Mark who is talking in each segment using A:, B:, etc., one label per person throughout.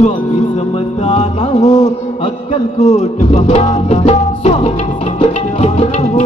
A: स्वामी समताना हो अक्कलकोट बहाना. स्वामी समताना हो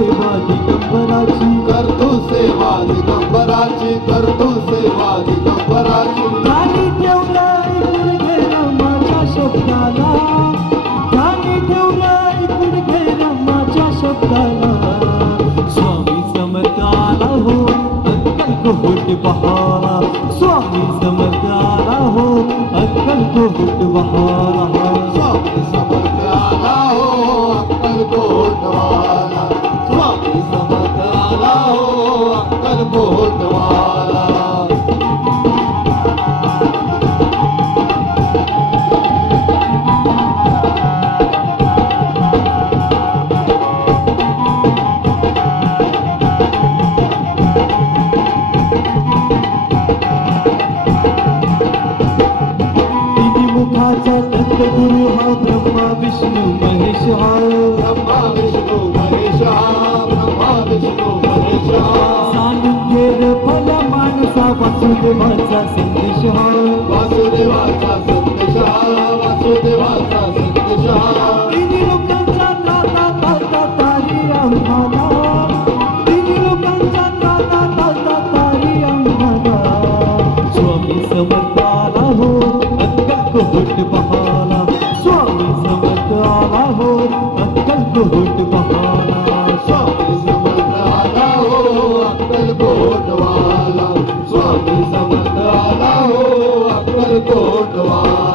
A: सेवा दिगंबराची
B: करतो सेवा दिगंबराची करतो सेवा दिगंबराची
A: गाणी माझ्या शब्दाला. गाणी माझ्या शब्दाला. स्वामी समर्थ हो अक्कल कोट बहारा स्वामी समर्थ हो अक्कल
B: कोट बहारा गुरु हा
A: ब्रह्मा विष्णु महेश हा
B: ब्रह्मा विष्णु महेश हा ब्रह्मा विष्णु महेश
A: हा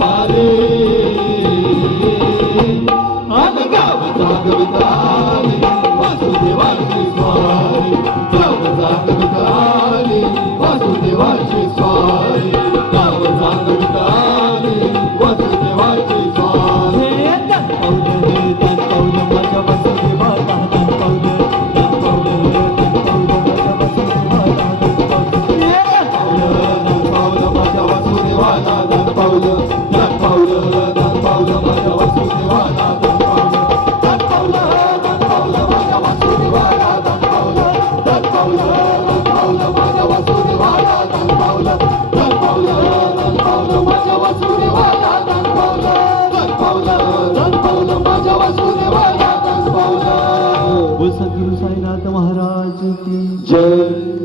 B: Valeu! साईनाथ महाराज की. जय